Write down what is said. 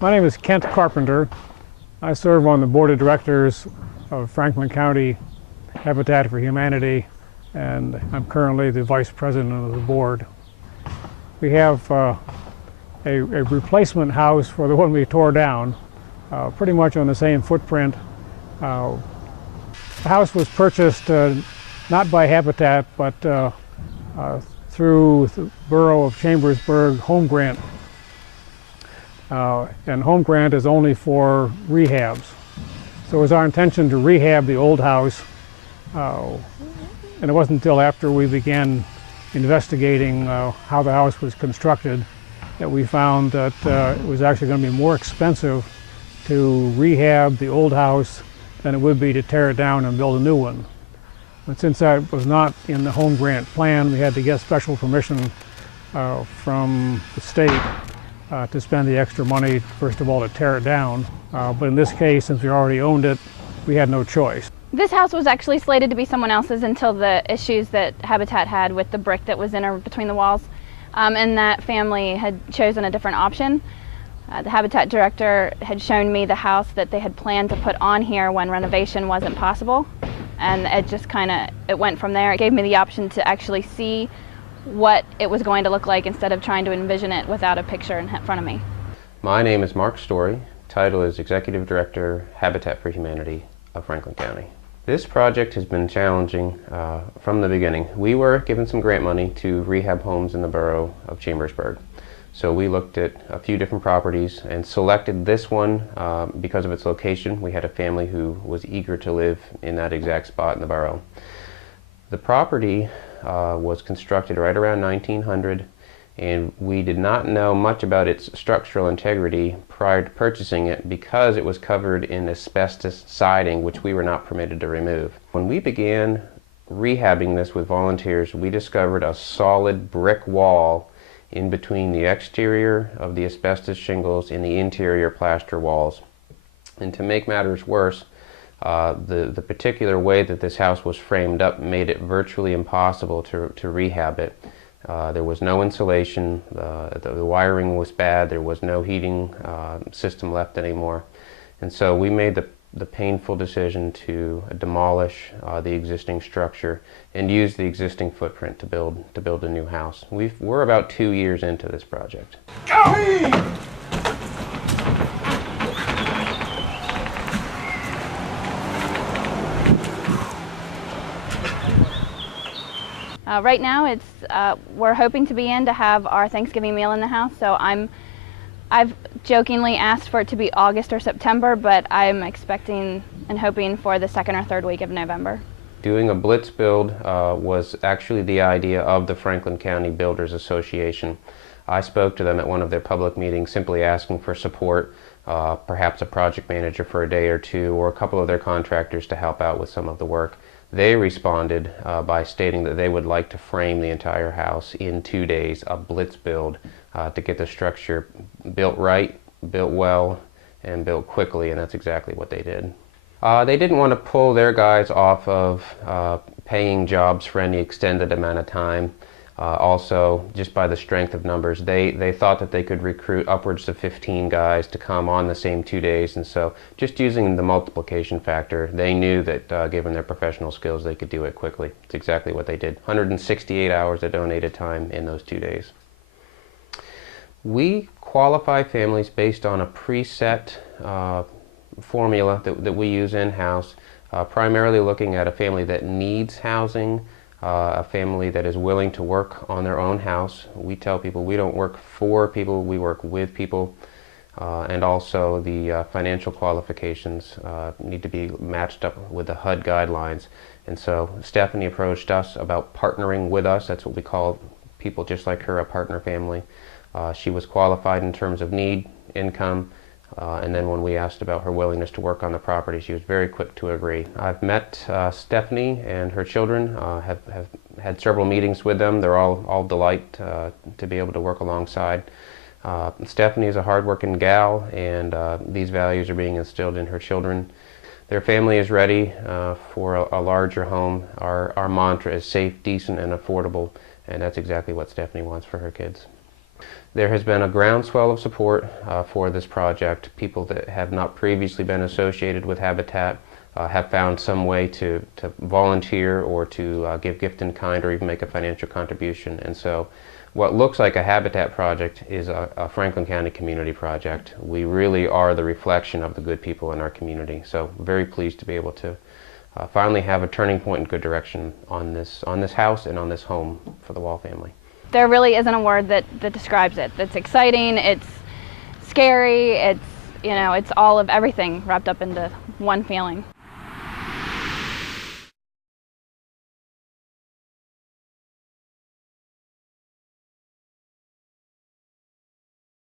My name is Kent Carpenter. I serve on the board of directors of Franklin County Habitat for Humanity, and I'm currently the vice president of the board. We have a replacement house for the one we tore down, pretty much on the same footprint. The house was purchased not by Habitat, but through the borough of Chambersburg home grant. And home grant is only for rehabs. So it was our intention to rehab the old house, and it wasn't until after we began investigating how the house was constructed that we found that it was actually going to be more expensive to rehab the old house than it would be to tear it down and build a new one. But since that was not in the home grant plan, we had to get special permission from the state to spend the extra money, first of all, to tear it down. But in this case, since we already owned it, we had no choice. This house was actually slated to be someone else's until the issues that Habitat had with the brick that was in or between the walls. And that family had chosen a different option. The Habitat director had shown me the house that they had planned to put on here when renovation wasn't possible. And it just it went from there. It gave me the option to actually see what it was going to look like instead of trying to envision it without a picture in front of me. My name is Mark Story. Title is Executive Director, Habitat for Humanity of Franklin County. This project has been challenging from the beginning. We were given some grant money to rehab homes in the borough of Chambersburg. So we looked at a few different properties and selected this one because of its location. We had a family who was eager to live in that exact spot in the borough. The property was constructed right around 1900, and we did not know much about its structural integrity prior to purchasing it because it was covered in asbestos siding, which we were not permitted to remove. When we began rehabbing this with volunteers, we discovered a solid brick wall in between the exterior of the asbestos shingles and the interior plaster walls. And to make matters worse, the particular way that this house was framed up made it virtually impossible to rehab it. There was no insulation, the wiring was bad, there was no heating system left anymore. And so we made the painful decision to demolish the existing structure and use the existing footprint to build a new house. We're about 2 years into this project. Right now, we're hoping to be in to have our Thanksgiving meal in the house. So I've jokingly asked for it to be August or September, but I'm expecting and hoping for the second or third week of November. Doing a Blitz Build was actually the idea of the Franklin County Builders Association. I spoke to them at one of their public meetings simply asking for support, perhaps a project manager for a day or two, or a couple of their contractors to help out with some of the work. They responded by stating that they would like to frame the entire house in 2 days, a Blitz Build, to get the structure built right, built well, and built quickly, and that's exactly what they did. They didn't want to pull their guys off of paying jobs for any extended amount of time. Also, just by the strength of numbers, they thought that they could recruit upwards of 15 guys to come on the same 2 days, and so just using the multiplication factor, they knew that given their professional skills, they could do it quickly. It's exactly what they did. 168 hours of donated time in those 2 days. We qualify families based on a preset formula that we use in-house, primarily looking at a family that needs housing, a family that is willing to work on their own house. We tell people we don't work for people, we work with people. And also the financial qualifications need to be matched up with the HUD guidelines. And so Stephanie approached us about partnering with us. That's what we call people just like her, a partner family. She was qualified in terms of need, income, and then when we asked about her willingness to work on the property, she was very quick to agree. I've met Stephanie and her children, have had several meetings with them. They're all delight to be able to work alongside. Stephanie is a hard-working gal, and these values are being instilled in her children. Their family is ready for a larger home. Our mantra is safe, decent, and affordable, and that's exactly what Stephanie wants for her kids. There has been a groundswell of support for this project. People that have not previously been associated with Habitat have found some way to volunteer or to give gift in kind or even make a financial contribution. And so what looks like a Habitat project is a Franklin County community project. We really are the reflection of the good people in our community. So very pleased to be able to finally have a turning point in good direction on this house and on this home for the Wall family. There really isn't a word that describes it. It's exciting, it's scary, it's, you know, it's all of everything wrapped up into one feeling.